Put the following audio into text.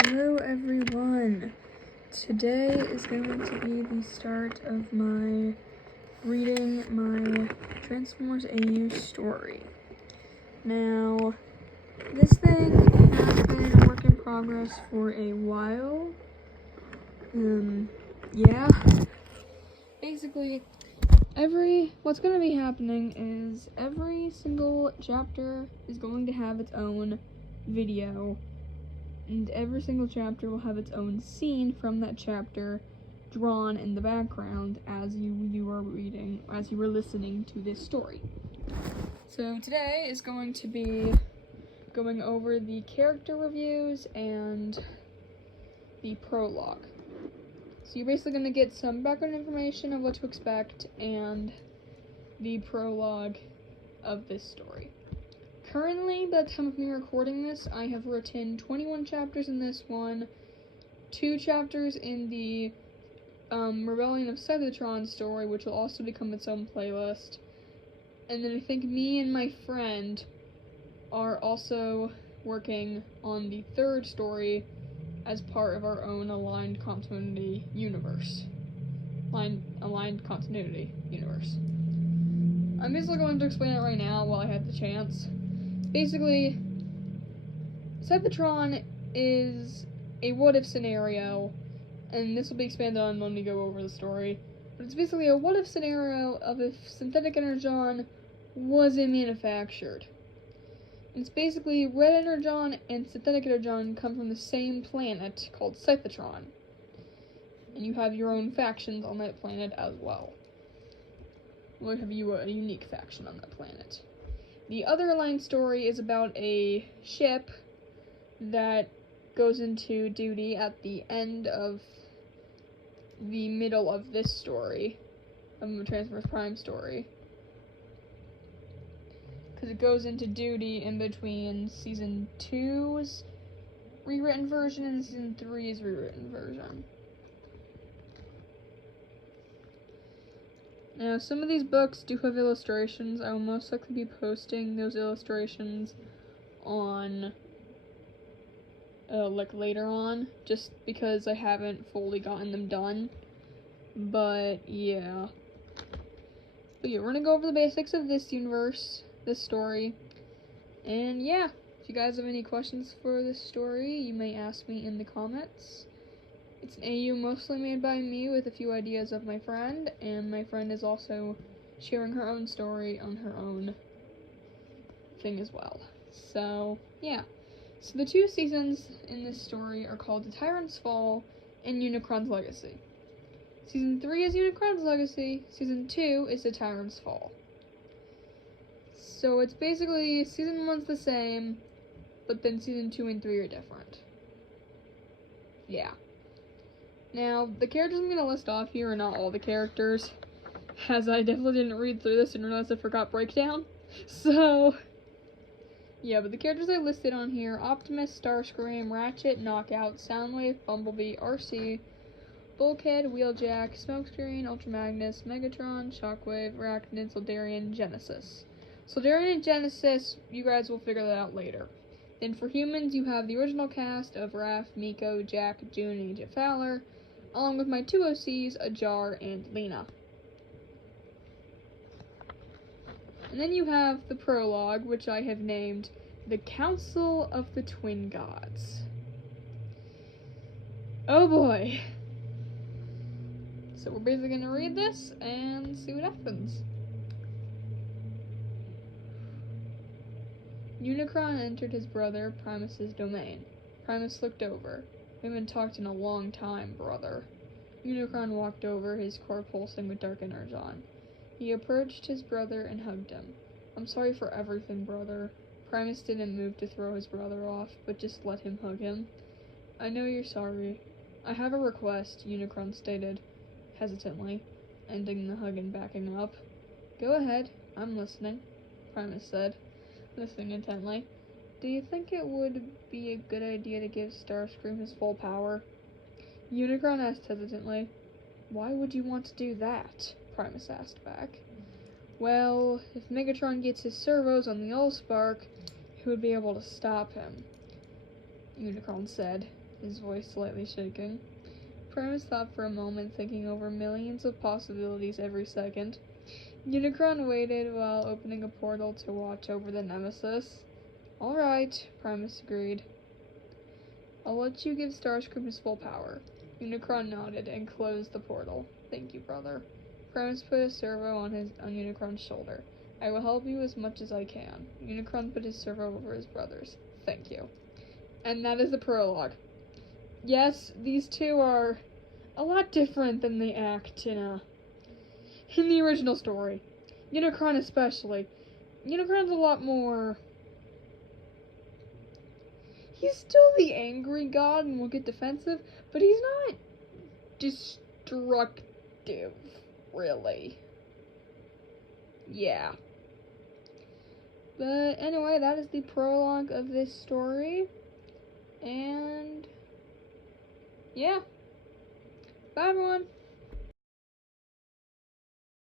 Hello everyone! Today is going to be the start of my reading my Transformers AU story. Now, this thing has been a work in progress for a while. Basically, what's going to be happening is every single chapter is going to have its own video. And every single chapter will have its own scene from that chapter drawn in the background as you were reading, as you were listening to this story. So today is going to be going over the character reviews and the prologue. So you're basically going to get some background information of what to expect and the prologue of this story. Currently, by the time of me recording this, I have written 21 chapters in this one, 2 chapters in the Rebellion of Cybertron story, which will also become its own playlist. And then I think me and my friend are also working on the 3rd story as part of our own aligned continuity universe. Aligned continuity universe. I'm basically going to explain it right now while I have the chance. Basically, Cybertron is a what-if scenario, and this will be expanded on when we go over the story, but it's basically a what-if scenario of if synthetic energon wasn't manufactured. It's basically red energon and synthetic energon come from the same planet called Cybertron, and you have your own factions on that planet as well. We'll have you a unique faction on that planet. The other line story is about a ship that goes into duty at the end of the middle of this story, of the Transformers Prime story. Because it goes into duty in between Season 2's rewritten version and Season 3's rewritten version. Now, some of these books do have illustrations. I will most likely be posting those illustrations on, later on, just because I haven't fully gotten them done. But, yeah. We're gonna go over the basics of this universe, this story. And, yeah, if you guys have any questions for this story, you may ask me in the comments. It's an AU mostly made by me with a few ideas of my friend, and my friend is also sharing her own story on her own thing as well. So, yeah. So the 2 seasons in this story are called The Tyrant's Fall and Unicron's Legacy. Season 3 is Unicron's Legacy, Season 2 is The Tyrant's Fall. So it's basically, Season 1's the same, but then Season 2 and 3 are different. Yeah. Now, the characters I'm going to list off here are not all the characters, as I definitely didn't read through this and realize I forgot breakdown. So, yeah, but the characters I listed on here: Optimus, Starscream, Ratchet, Knockout, Soundwave, Bumblebee, RC, Bulkhead, Wheeljack, Smokescreen, Ultra Magnus, Megatron, Shockwave, Arachnid, Soldarian, Genesis. Soldarian and Genesis, you guys will figure that out later. Then for humans, you have the original cast of Raph, Miko, Jack, June, and Agent Fowler, along with my 2 OCs, Ajar and Lena. And then you have the prologue, which I have named The Council of the Twin Gods. Oh boy. So we're basically going to read this and see what happens. Unicron entered his brother Primus's domain. Primus looked over. We haven't talked in a long time, brother. Unicron walked over, his core pulsing with dark energon. He approached his brother and hugged him. I'm sorry for everything, brother. Primus didn't move to throw his brother off, but just let him hug him. I know you're sorry. I have a request, Unicron stated, hesitantly, ending the hug and backing up. Go ahead, I'm listening, Primus said, listening intently. Do you think it would be a good idea to give Starscream his full power? Unicron asked hesitantly. Why would you want to do that? Primus asked back. Well, if Megatron gets his servos on the Allspark, he would be able to stop him, Unicron said. his voice slightly shaking. Primus thought for a moment, thinking over millions of possibilities every second. Unicron waited while opening a portal to watch over the Nemesis. Alright, Primus agreed. I'll let you give Starscream his full power. Unicron nodded and closed the portal. Thank you, brother. Primus put a servo on Unicron's shoulder. I will help you as much as I can. Unicron put his servo over his brother's. Thank you. And that is the prologue. Yes, these two are a lot different than they act in the original story. Unicron especially. Unicron's a lot more... He's still the angry god and will get defensive, but he's not destructive, really. Yeah. But anyway, that is the prologue of this story. And yeah. Bye, everyone.